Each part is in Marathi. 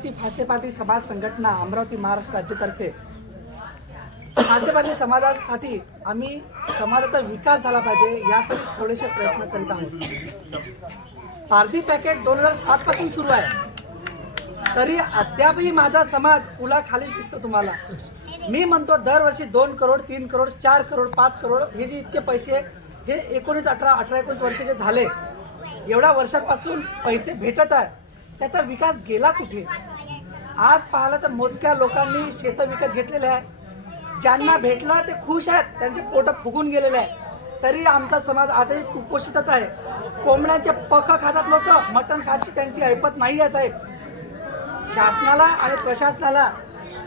आदिवासी फासे पाटील समाज संघटना अमरावती महाराष्ट्र राज्यातर्फे फासे पाटील समाजासाठी आम्ही समाजाचा विकास झाला पाहिजे यासाठी थोडेसे प्रयत्न करीत आहोत। पारधी पॅकेट 2007 पासून सुरू आहे, तरी अद्यापही माझा समाज पुलाखाली दिसतो तुम्हाला। मी म्हणतो दरवर्षी 2 करोड 3 करोड 4 करोड 5 करोड हे जे इतके पैसे हे 19 18 19 वर्षाचे झाले, एवढ्या वर्षांपासून पैसे भेटत आहे, त्याचा विकास गेला कुठे? आज पाहिलं तर मोजक्या लोकांनी शेतं विकत घेतलेले आहे, ज्यांना भेटला ते खुश आहेत, त्यांचे पोट फुगून गेलेले आहे। तरी आमचा समाज आजही कुपोषितच आहे। कोंबड्यांचे पख खातात लोक, मटण खायची त्यांची ऐपत नाही आहे साहेब। शासनाला आणि प्रशासनाला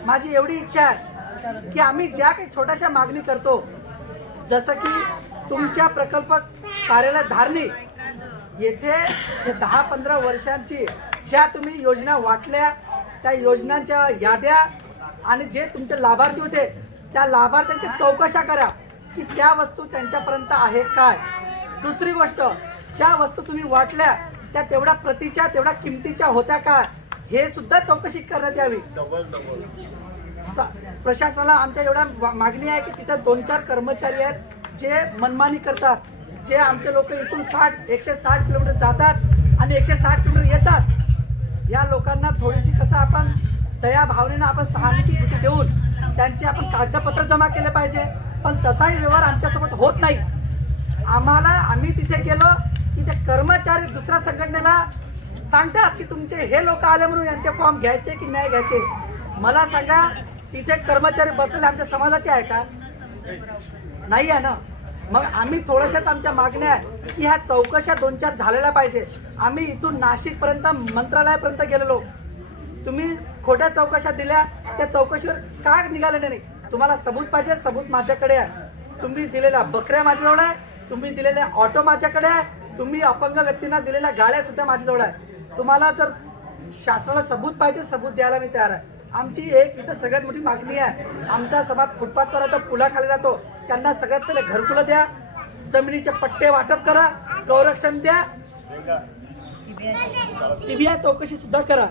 माझी एवढी इच्छा आहे की आम्ही ज्या काही छोट्याशा मागणी करतो, जसं की तुमच्या प्रकल्प कार्यालय धारणी येथे 10-15 वर्षांची ज्या तुम्ही योजना वाटल्या त्या योजनांच्या याद्या आणि जे तुमचे लाभार्थी होते त्या लाभार्थ्यांची चौकशा करा की त्या वस्तू त्यांच्यापर्यंत आहे काय। दुसरी गोष्ट, ज्या वस्तू तुम्ही वाटल्या त्या तेवढ्या प्रतीच्या तेवढ्या किमतीच्या होत्या का हे सुद्धा चौकशी करण्यात यावी। प्रशासनाला आमच्या एवढ्या मागणी आहे की तिथे 2-4 कर्मचारी आहेत जे मनमानी करतात, जे आमचे लोक इथून 160 किलोमीटर जातात आणि 160 किलोमीटर येतात। या लोकांना थोडीशी कसं आपण दया भावनेनं आपण सहानुभूती देऊन त्यांचे आपण कागदपत्र जमा केले पाहिजे, पण तसाही व्यवहार आमच्यासोबत होत नाही। आम्ही तिथे गेलो की ते कर्मचारी दुसऱ्या संघटनेला सांगतात की तुमचे हे लोक आले म्हणून यांचे फॉर्म घ्यायचे की नाही घ्यायचे। मला सांगा, तिथे कर्मचारी बसलेले आमच्या समाजाचे आहे का? नाही आहे ना। मग आम्ही थोड्याशाच आमच्या मागण्या आहे की ह्या चौकशा 2-4 झालेल्या पाहिजे। आम्ही इथून नाशिकपर्यंत मंत्रालयापर्यंत गेलेलो, तुम्ही खोट्या चौकशा दिल्या, त्या चौकशीवर का निघाले नाही? तुम्हाला सबूत पाहिजे, सबूत माझ्याकडे आहे। तुम्ही दिलेल्या बकऱ्या माझ्याजवळ आहे, तुम्ही दिलेल्या ऑटो माझ्याकडे आहे, तुम्ही अपंग व्यक्तींना दिलेल्या गाड्या सुद्धा माझ्याजवळ आहे। तुम्हाला जर शासनाला सबूत पाहिजे, सबूत द्यायला मी तयार आहे। आमची एक इथं सगळ्यात मोठी मागणी आहे, आमचा समाज फुटपाथवर आता पुलाखाली जातो, त्यांना सगळ्यात पहिले घरकुलं द्या, जमिनीचे पट्टे वाटप करा, गौरक्षण द्या, सीबीआय चौकशी सुद्धा करा।